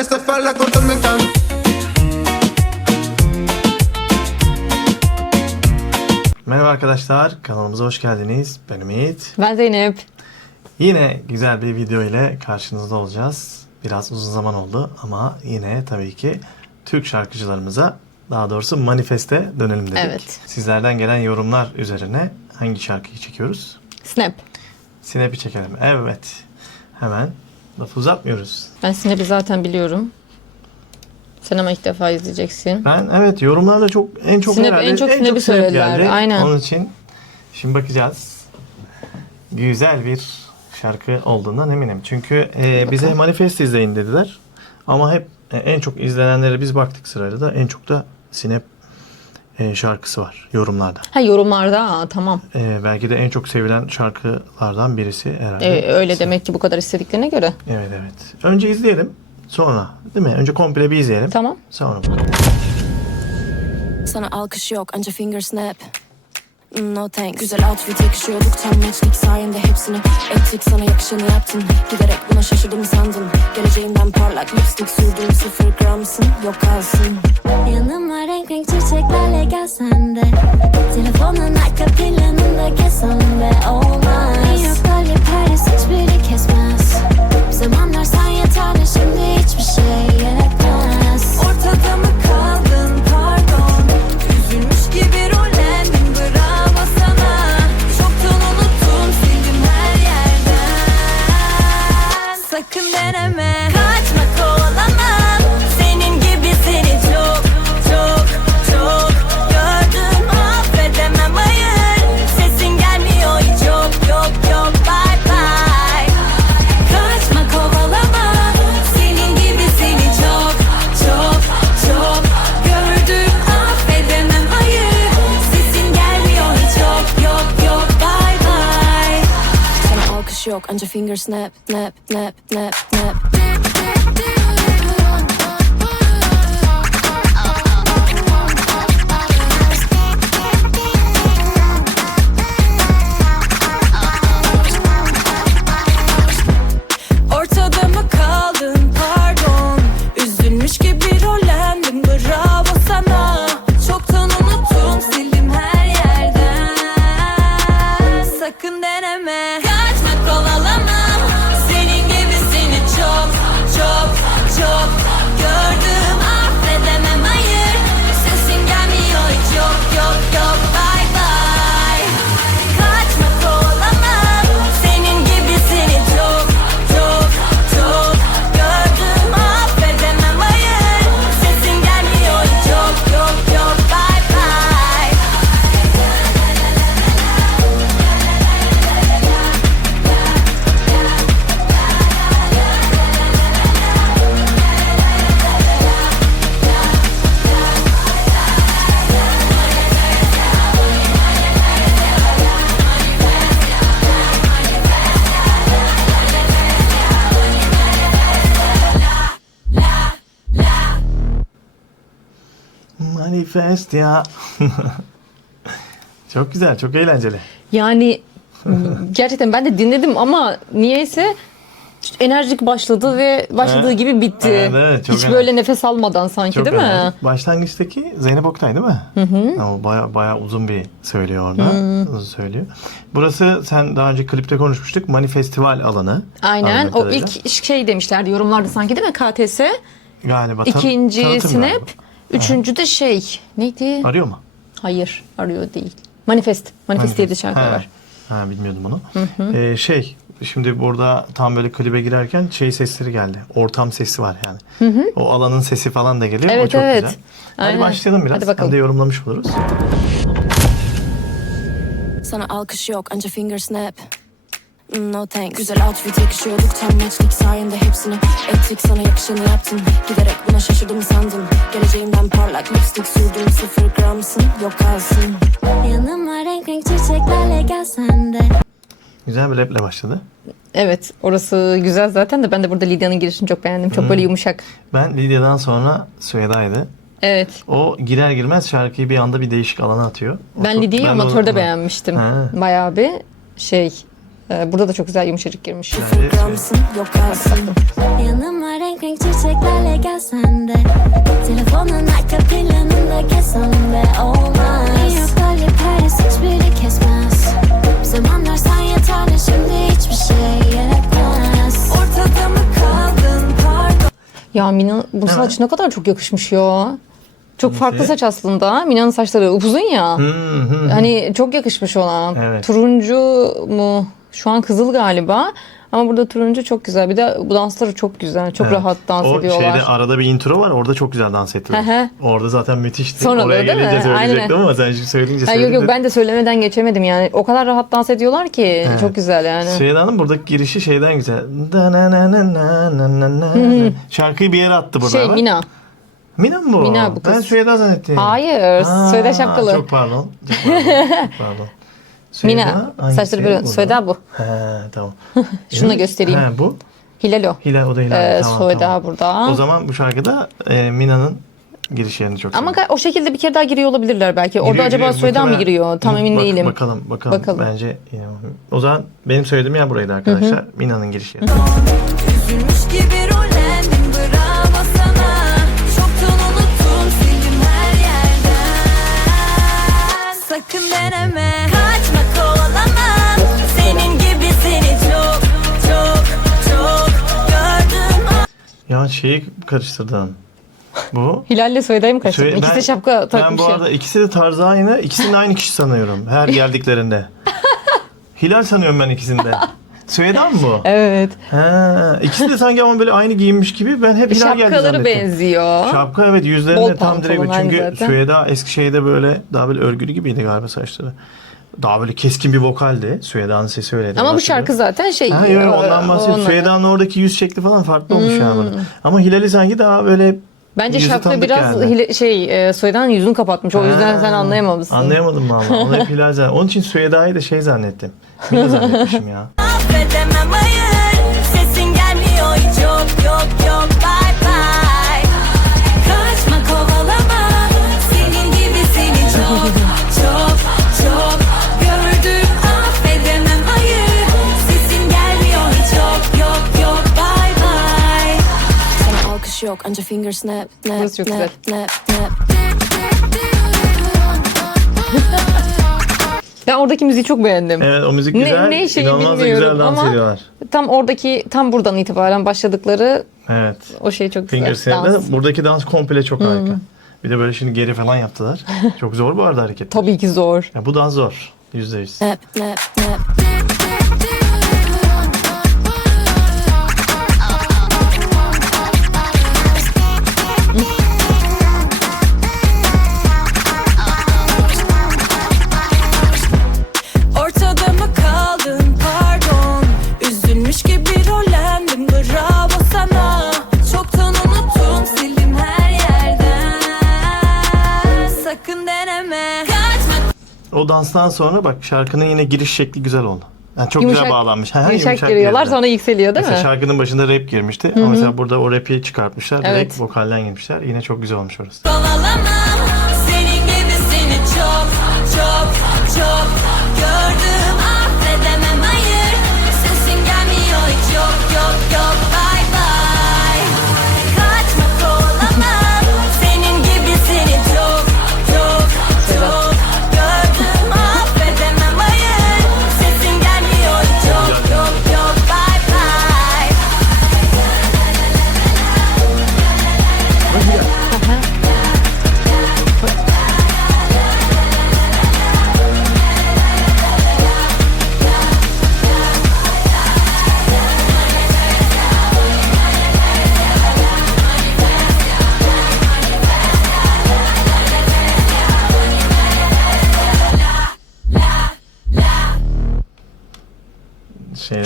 Esta. Merhaba arkadaşlar, kanalımıza hoş geldiniz. Ben Ümit. Ben Zeynep. Yine güzel bir video ile karşınızda olacağız. Biraz uzun zaman oldu ama yine tabii ki Türk şarkıcılarımıza, daha doğrusu manifeste dönelim dedik. Evet. Sizlerden gelen yorumlar üzerine hangi şarkıyı çekiyoruz? Snap. Snap'i çekelim. Evet. Hemen lafı uzatmıyoruz. Ben Snap'i zaten biliyorum. Sen ama ilk defa izleyeceksin. Ben evet yorumlarda çok en çok Snap- herhalde en çok Snap'i Snap geldi. aynen. Onun için şimdi bakacağız. Güzel bir şarkı olduğundan eminim. Çünkü e, bize manifest izleyin dediler. Ama hep e, en çok izlenenlere biz baktık sırayla da en çok da Snap e, şarkısı var yorumlarda. Ha yorumlarda aa, tamam. E, belki de en çok sevilen şarkılardan birisi herhalde. Ee, öyle demek ki bu kadar istediklerine göre. Evet evet. Önce izleyelim. Sonra değil mi? Önce komple bir izleyelim. Tamam. Sonra bakalım. Sana alkış yok anca finger snap No thanks Güzel outfit yakışıyorduk tam matchlik sayende hepsini Ettik. Sana yakışanı yaptın. Giderek buna şaşırdım sandın. Geleceğinden parlak lipstick sürdüm. Sıfır gramsın Yok kalsın. Yanıma renk renk çiçeklerle gelsen de. Telefonun arka planında kesan ve olmaz. New York, Bali, Paris hiçbiri kesmez. Zamanlar sen yeterli şimdi hiçbir şey yetmez. Ortada mı kaldın Sana alkış yok anca finger snap snap snap snap snap Manifest ya. çok güzel, çok eğlenceli. Yani gerçekten ben de dinledim ama niyeyse enerjik başladı ve başladığı Evet. gibi bitti. Evet, evet, çok Hiç enerjik. böyle nefes almadan sanki Çok değil mi? eğlenceli. Başlangıçtaki Zeynep Oktay değil mi? Hı hı. Ama baya, baya uzun bir söylüyor orada. Uzun söylüyor. Burası sen daha önce klipte konuşmuştuk. Manifestival alanı. Aynen. O ilk şey demişlerdi yorumlarda sanki değil mi KTS? Galiba İkinci tanıtım Snap. galiba. Üçüncü de şey neydi? Arıyor mu? Hayır arıyor değil. Manifest. Manifest diye de şarkı Ha. var. Ha bilmiyordum bunu. Ee, şey şimdi burada tam böyle klibe girerken şey sesleri geldi. Ortam sesi var yani. O alanın sesi falan da geliyor. o Evet, çok evet. güzel. Hadi Aynen. başlayalım biraz. Hadi bakalım. Hem de yorumlamış oluruz. Sana alkış yok anca finger snap No thanks Güzel outfit yakışıyorduk tam matchlik sayende hepsini Ettik sana yakışanı yaptın Giderek buna şaşırdım sandın Geleceğimden parlak lipstick sürdüm sıfır gramsın Yok kalsın Yanıma renk renk çiçeklerle gelsen de Güzel bir raple başladı. Evet orası güzel zaten de ben de burada Lidya'nın girişini çok beğendim. Çok böyle yumuşak. Ben Lidya'dan sonra Süheyda'ydı. Evet. O girer girmez şarkıyı bir anda bir değişik alana atıyor. O Ben çok- Lidy'yi de amatörde beğenmiştim. Ha. Bayağı bir şey. E, burada da çok güzel yumuşacık girmiş. Yok kalsın Yanıma renk renk çiçeklerle gelsen de Telefonun arka planında kesan ve olmaz Yok böyle Paris hiçbiri kesmez Bir zamanlar sen yeterli şimdi hiçbir şey yetmez Ortada mı kaldın pardon Ya Mina bu saç ne kadar çok yakışmış ya. Çok farklı saç aslında. Mina'nın saçları upuzun ya. Hı hı. Hani çok yakışmış ona. Evet. Turuncu mu? Şu an kızıl galiba. Ama burada turuncu çok güzel. Bir de bu dansları çok güzel. Çok Evet. rahat dans o ediyorlar. şeyde arada bir intro var. Orada çok güzel dans ettiler. Hı hı. Orada zaten müthişti. Sonra da Oraya değil mi? gelince söyleyecektim ama sen şimdi söyleyince Ha, söyledin. yok yok de. ben de söylemeden geçemedim yani. O kadar rahat dans ediyorlar ki çok güzel yani. Süheyda Hanım buradaki girişi şeyden güzel. Da na na na na na na na. Şarkıyı bir yere attı burada. şey hemen. Mina. Mina mı bu? Mina bu kız. Ben Süheyda zannettim. Hayır. Aa, Söyle şapkalı. Çok pardon. Çok pardon. çok pardon. Süheyda Mina. hangisi? Saçları böyle. Bu da. Söyle bu. He tamam. Şunu da göstereyim. He bu. Hilal o. Hilal o da Hilal. Ee, tamam, Söyle tamam. burada. O zaman bu şarkıda e, Mina'nın giriş yerini çok Ama seviyorum. o şekilde bir kere daha giriyor olabilirler belki. Orada Giriyor, acaba giriyor. Söyleden mi Muhtemelen- giriyor? Tam emin Bak- değilim. Bakalım, bakalım. Bakalım. Bence yine- o zaman benim söylediğim yer buraydı arkadaşlar. Mina'nın giriş yeri. Üzülmüş gibi rollendim şeyi karıştırdın. Bu. Hilal'le Söyleden mi karıştırdın? Söyle- İkisi de ben- şapka Ben takmış bu ya. arada ikisi de tarzı aynı. İkisini de aynı kişi sanıyorum. Her geldiklerinde. Hilal sanıyorum ben ikisini de. Süheyda mı bu? Evet. Ha, ikisi de sanki ama böyle aynı giyinmiş gibi. Ben hep Hilal geldi Şapkaları zannettim. benziyor. Şapka evet Bol yüzlerinde tam direkt pantolon aynı çünkü zaten. Süheyda Eskişehir'de böyle daha böyle örgülü gibiydi galiba saçları. Daha böyle keskin bir vokaldi. Süheyda'nın sesi öyleydi. Ama bu şarkı zaten şey. Ha, yok, ondan bahsediyorum. onunla. Süheyda'nın oradaki yüz şekli falan farklı olmuş yani. burada. Ama Hilal'i sanki daha böyle Bence tanıdık biraz yani. hile- şey e, Söyleden yüzünü kapatmış. O yüzden Ha, sen anlayamamışsın. Anlayamadım valla. Onu hep Hilal zannettim. Onun için Süheyda'yı da şey zannettim. Mina zannetmişim ya. Affedemem hayır Sesin gelmiyor hiç yok Alkış yok anca finger snap snap çok snap snap snap Ben oradaki müziği çok beğendim. Evet o müzik Ne- güzel. ne şeyi İnanılmaz da bilmiyorum güzel dans ama- ediyorlar. Tam oradaki tam buradan itibaren başladıkları Evet. o şey çok Finger güzel. Snap'le Dans. buradaki dans komple çok harika. Bir de böyle şimdi geri falan yaptılar. çok zor bu arada hareket. Tabii ki zor. Ya bu dans zor. Yüzde yüz. snap snap snap O danstan sonra bak şarkının yine giriş şekli güzel oldu. Yani çok Yumuşak- güzel bağlanmış. Ha, Yumuşak, giriyorlar girdi. sonra yükseliyor değil Mesela mi? şarkının başında rap girmişti. Ama mesela burada o rap'i çıkartmışlar. Direkt Evet. vokalden girmişler. Yine çok güzel olmuş orası.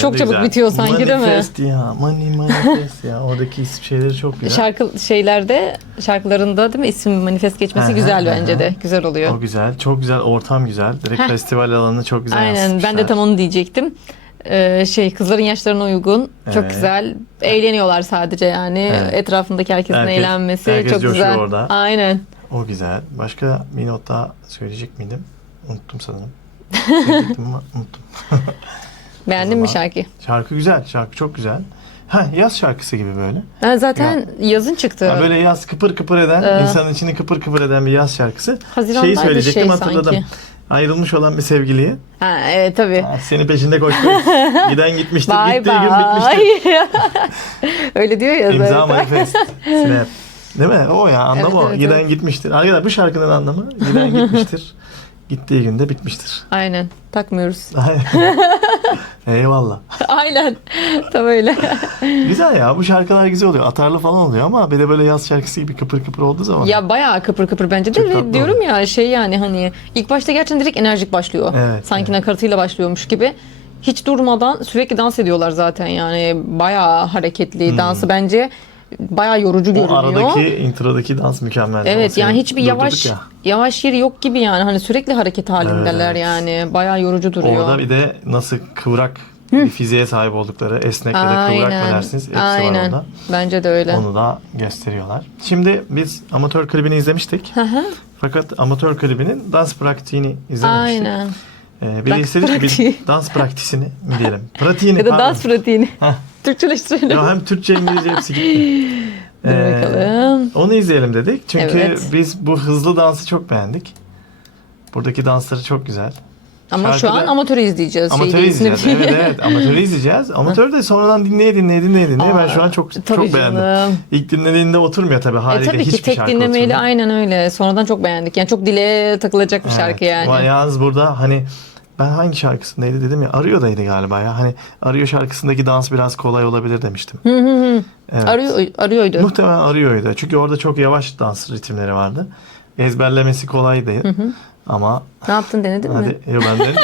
Çok çabuk güzel. bitiyor sanki, değil mi? Manifest ya. Money manifest ya. Oradaki isim şeyleri çok güzel. Şarkı şeylerde şarkılarında değil mi isim manifest geçmesi güzel hı bence de. Güzel oluyor. O güzel. Çok güzel. Ortam güzel. Direkt Heh. festival alanını çok güzel Aynen ben de tam onu diyecektim. Ee, şey kızların yaşlarına uygun. Çok Evet. güzel. Eğleniyorlar sadece yani. Evet. Etrafındaki herkesin Herkes- eğlenmesi herkes çok coşuyor güzel. orada. Aynen. O güzel. Başka bir not daha söyleyecek miydim? Unuttum sanırım. Söyleyecektim ama unuttum. Beğendin mi şarkıyı? Şarkı güzel. Şarkı çok güzel. Ha yaz şarkısı gibi böyle. Ha, zaten yazın çıktı. Ha, böyle yaz kıpır kıpır eden, Ee, insanın içini kıpır kıpır eden bir yaz şarkısı. Haziran'daydı Şeyi söyleyecektim şey hatırladım. sanki. Ayrılmış olan bir sevgiliyi. Ha, evet tabii. Ha, Seni peşinde koştu. Giden gitmiştir. Bye Gittiği gün bye. bitmiştir. Öyle diyor ya İmza zaten. manifest. Snap. Değil mi? O ya anlamı Evet, o. evet, Giden evet. gitmiştir. Arkadaşlar bu şarkının anlamı giden gitmiştir. Gittiği günde bitmiştir. Aynen. Takmıyoruz. Eyvallah. Aynen. Tam öyle. Güzel ya bu şarkılar güzel oluyor. Atarlı falan oluyor ama bir de böyle yaz şarkısı gibi kıpır kıpır olduğu zaman. ya bayağı kıpır kıpır bence de ve diyorum ya şey yani hani ilk başta gerçekten direkt enerjik başlıyor. Evet, Sanki evet. nakaratıyla başlıyormuş gibi. Hiç durmadan sürekli dans ediyorlar zaten yani bayağı hareketli. Dansı bence bayağı yorucu o görünüyor. aradaki introdaki dans mükemmel. Evet yani hiçbir yavaş ya. yavaş yeri yok gibi yani hani sürekli hareket halindeler Evet. yani bayağı yorucu duruyor. Orada bir de nasıl kıvrak bir fiziğe sahip oldukları esnek ya da kıvrak mı dersiniz hepsi var Aynen. orada. Bence de öyle. Onu da gösteriyorlar. Şimdi biz amatör klibini izlemiştik. Fakat amatör klibinin dans pratiğini izlememiştik. Aynen. Ee, bir Dans pratiği. bir dans praktisini mi diyelim? Pratiğini Ya da dans pratiğini. Türkçeleştirelim. Ya hem Türkçe İngilizce hepsi gitti. Dur Ee, bakalım. Onu izleyelim dedik. Çünkü Evet. biz bu hızlı dansı çok beğendik. Buradaki dansları çok güzel. Ama şu şarkıda- an amatörü izleyeceğiz. Şey değilsini izleyeceğiz. bir- Evet evet amatörü izleyeceğiz. Amatörü de sonradan dinleye dinleye dinleye dinleye ben şu an çok Tabii çok beğendim. canım. İlk dinlediğinde oturmuyor tabii E haliyle tabii ki hiçbir tek şarkı dinlemeyle oturmuyor. aynen öyle. Sonradan çok beğendik. Yani çok dile takılacak bir Evet. şarkı yani. Ama Yalnız burada hani ben hangi şarkısındaydı dedim ya Arıyor'daydı galiba ya. Hani Arıyor şarkısındaki dans biraz kolay olabilir demiştim. Evet. Arıyor, arıyordu. Muhtemelen Arıyor'ydu. Çünkü orada çok yavaş dans ritimleri vardı. Ezberlemesi kolaydı. Ama Ne yaptın denedin mi? hadi yo, ben denedim.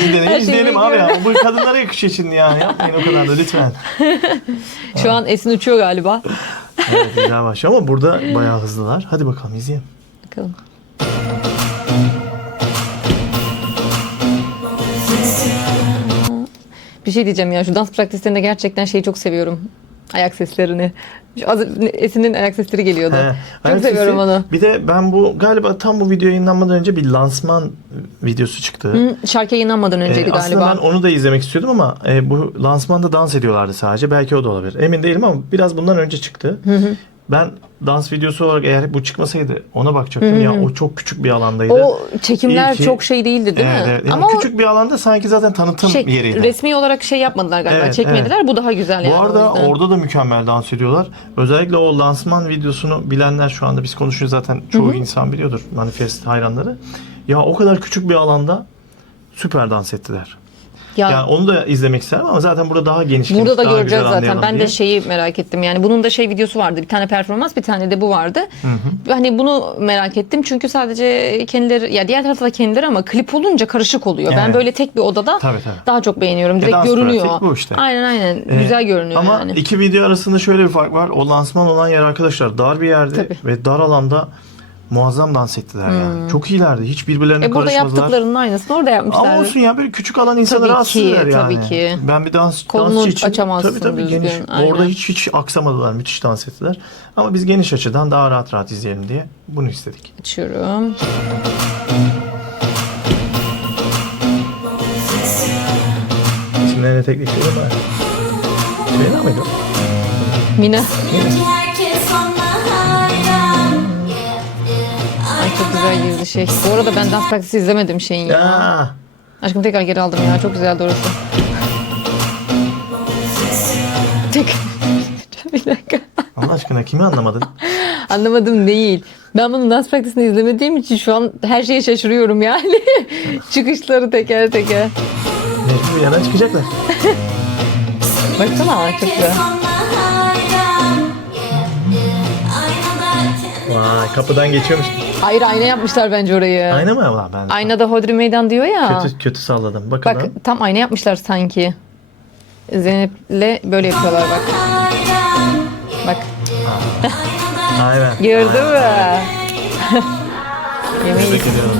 Siz deneyin izleyelim abi ya. Bu kadınlara yakışıyor şimdi yani. Yapmayın o kadar da lütfen. Şu an Esin uçuyor galiba. Evet güzel başlıyor ama burada bayağı hızlılar. Hadi bakalım izleyelim. Bakalım. Bir şey diyeceğim ya şu dans praktislerinde gerçekten şeyi çok seviyorum. Ayak seslerini. Şu az, Esin'in ayak sesleri geliyordu. He, çok ayak seviyorum sesi. onu. Bir de ben bu galiba tam bu video yayınlanmadan önce bir lansman videosu çıktı. Hı, Şarkı yayınlanmadan önceydi Ee, aslında galiba. ben onu da izlemek istiyordum ama e, bu lansmanda dans ediyorlardı sadece. Belki o da olabilir. Emin değilim ama biraz bundan önce çıktı. Ben dans videosu olarak eğer bu çıkmasaydı ona bakacaktım. Ya o çok küçük bir alandaydı. O çekimler İyi ki- çok şey değildi değil evet, mi? evet. Ama o küçük bir alanda sanki zaten tanıtım şey, yeriydi. resmi olarak şey yapmadılar galiba. Evet, Çekmediler. Bu daha güzel yani. Bu arada orada da mükemmel dans ediyorlar. Özellikle o lansman videosunu bilenler şu anda biz konuşuyoruz zaten çoğu insan biliyordur manifest hayranları. Ya o kadar küçük bir alanda süper dans ettiler. Ya, Yani onu da izlemek isterim ama zaten burada daha geniş Burada da göreceğiz zaten. Ben diye. de şeyi merak ettim. Yani bunun da şey videosu vardı. Bir tane performans, bir tane de bu vardı. Hani bunu merak ettim. Çünkü sadece kendileri ya diğer tarafta da kendileri ama klip olunca karışık oluyor. Ben Evet. böyle tek bir odada Tabii, tabii. daha çok beğeniyorum. Direkt dans görünüyor. bu işte. Aynen aynen. Ee, Güzel görünüyor Ama yani. iki video arasında şöyle bir fark var. O lansman olan yer arkadaşlar dar bir yerde Tabii. ve dar alanda muazzam dans ettiler yani. Çok iyilerdi. Hiç birbirlerine E burada karışmadılar. yaptıklarının aynısını orada yapmışlar. Ama olsun ya böyle küçük alan insanı Tabii rahatsız ki, eder yani. tabii ki. Ben bir dans Kolunu dansçı için açamazsın tabii tabii düzgün, geniş. aynen. Orada hiç hiç aksamadılar. Müthiş dans ettiler. Ama biz geniş açıdan daha rahat rahat izleyelim diye bunu istedik. Açıyorum. İsimlerine tek tek. Şeyler miydi? o? Mina. Herkes güzel girdi şey. Bu arada ben dans praktisi izlemedim şeyin ya. Ya. Aşkım tekrar geri aldım ya. Çok güzeldi orası. Tek. bir dakika. Allah aşkına kimi anlamadın? Anlamadım değil. Ben bunun dans praktisini izlemediğim için şu an her şeye şaşırıyorum yani. Çıkışları teker teker. Mecbur yerden çıkacaklar. Baksana çok güzel. Vay kapıdan geçiyormuş. Hayır ayna yapmışlar bence orayı. Ayna mı? Ulan ben Aynada Hodri Meydan diyor ya. kötü, kötü salladım. Bak Bakalım. tam ayna yapmışlar sanki. Zeynep'le böyle yapıyorlar bak. Bak Aynen. gördün mü? Yemeği Tebrik ediyorum.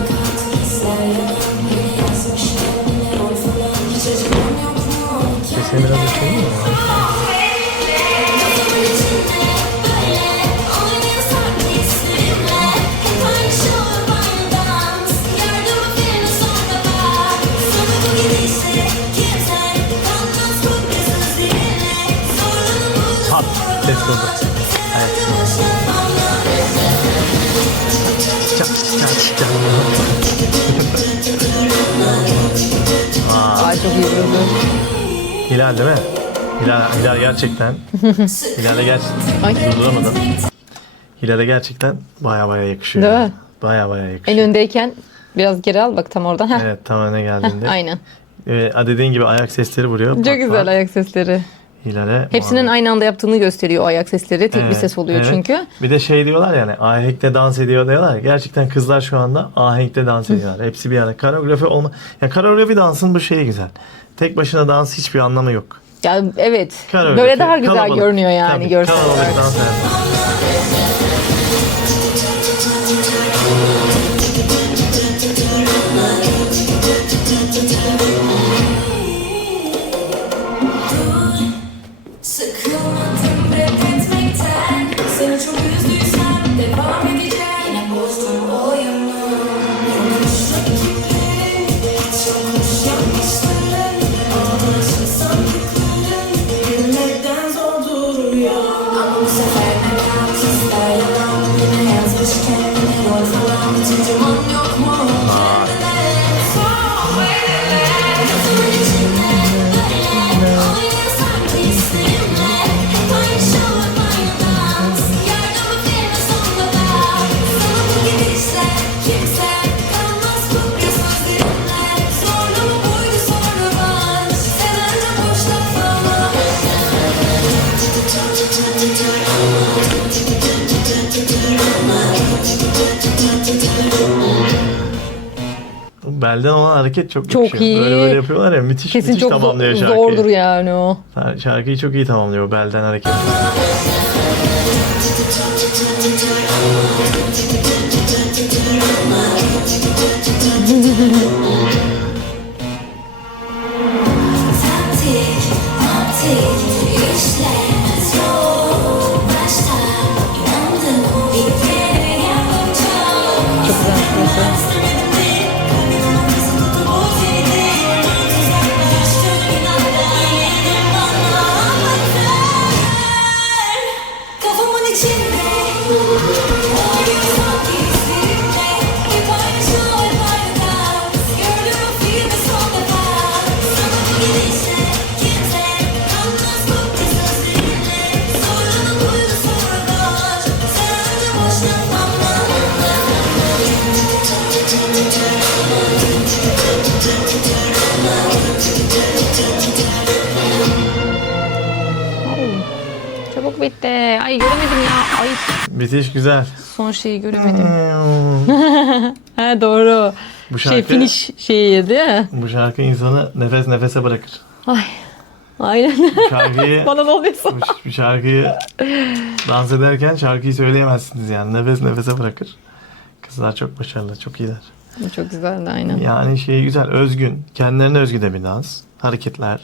Seni biraz açayım mı? Oldu. Evet. Çak çak çak. Ay çok iyi durdu. Hilal değil mi? Hilal, Hilal gerçekten. Hilal'e gerçekten durduramadım. Hilal'e gerçekten baya baya yakışıyor. Değil mi? Baya baya yakışıyor. En öndeyken biraz geri al bak tam oradan. Heh. Evet tam öne geldiğinde. Aynen. Ee, dediğin gibi ayak sesleri vuruyor. Çok Pat güzel pat. ayak sesleri. Hilal'e. Hepsinin muhabbet. aynı anda yaptığını gösteriyor o ayak sesleri. Tek bir Evet, ses oluyor evet. çünkü. Bir de şey diyorlar yani ahenkte dans ediyor diyorlar. Gerçekten kızlar şu anda ahenkte dans ediyorlar. Hepsi bir yana. Koreografi olma. Ya koreografi dansın bu şeyi güzel. Tek başına dans hiçbir anlamı yok. Ya evet. Koreografi, Böyle daha güzel kalabalık. görünüyor yani Tabii, görsel kalabalık olarak. dans. Belden olan hareket çok, Çok yakışıyor. iyi. Böyle böyle yapıyorlar ya müthiş Kesin müthiş çok zor- tamamlıyor şarkıyı. zordur yani o. Şarkıyı çok iyi tamamlıyor o belden hareket. son şeyi göremedim. ha doğru. Bu Şey şarkı, finish şeyi değil mi? bu şarkı insanı nefes nefese bırakır. Ay. Aynen. Bu şarkıyı Bana ne oluyorsa. bu, bu şarkıyı dans ederken şarkıyı söyleyemezsiniz yani. Nefes nefese bırakır. Kızlar çok başarılı, çok iyiler. Çok güzeldi aynen. Yani şey güzel, özgün. Kendilerine özgü de bir dans. Hareketler.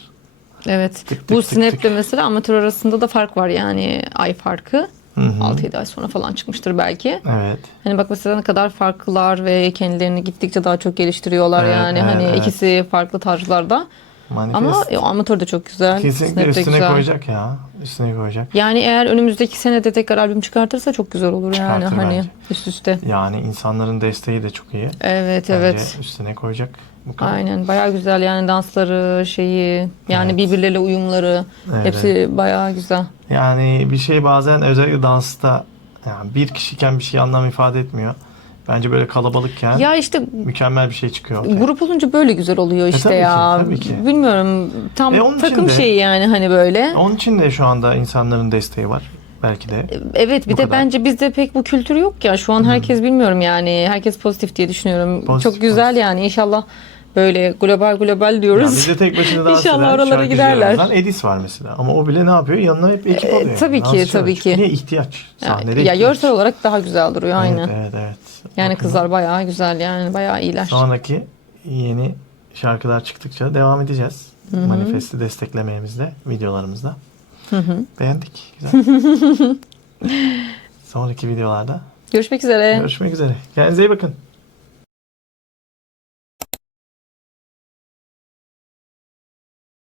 Evet. Tık Bu tık tık Snap'te tık. mesela amatör arasında da fark var yani ay farkı. Hı hı. 6-7 ay sonra falan çıkmıştır belki. Evet. Hani bak mesela ne kadar farklılar ve kendilerini gittikçe daha çok geliştiriyorlar Evet, yani. evet, hani evet. ikisi farklı tarzlarda. Manifest. Ama e, amatör de çok güzel. Kesinlikle Snap de üstüne güzel. koyacak ya. Üstüne koyacak. Yani eğer önümüzdeki senede tekrar albüm çıkartırsa çok güzel olur yani Çıkartır hani bence. üst üste. Yani insanların desteği de çok iyi. Evet Bence evet. üstüne koyacak. Bu kadar. Aynen bayağı güzel yani dansları şeyi yani Evet. birbirleriyle uyumları Evet, hepsi bayağı güzel. Yani bir şey bazen özellikle dansta yani bir kişiyken bir şey anlam ifade etmiyor. Bence böyle kalabalıkken Ya işte mükemmel bir şey çıkıyor. ortaya. grup olunca böyle güzel oluyor işte tabii ki, ya. tabii ki. Bilmiyorum tam E, onun takım de- şeyi yani hani böyle. Onun için de şu anda insanların desteği var. Belki de. Evet bir de kadar. bence bizde pek bu kültür yok ya. Şu an herkes bilmiyorum yani. Herkes pozitif diye düşünüyorum. Pozitif, Çok güzel pozitif. yani inşallah böyle global global Ya diyoruz. bizde tek başına dans İnşallah eden oralara giderler. Edis var mesela. Ama o bile ne yapıyor? Yanına hep ekip Ee, alıyor. tabii ki, Dansçı tabii var. ki. Çünkü niye ihtiyaç? ya, Sahnede ya ihtiyaç. görsel olarak daha güzel duruyor aynen. Evet, evet, evet. Yani Bakın, kızlar bayağı güzel yani bayağı iyiler. Sonraki yeni şarkılar çıktıkça devam edeceğiz. Manifesti desteklememizde, videolarımızda. Beğendik. Güzel. Sonraki videolarda Görüşmek üzere. görüşmek üzere. Kendinize iyi bakın.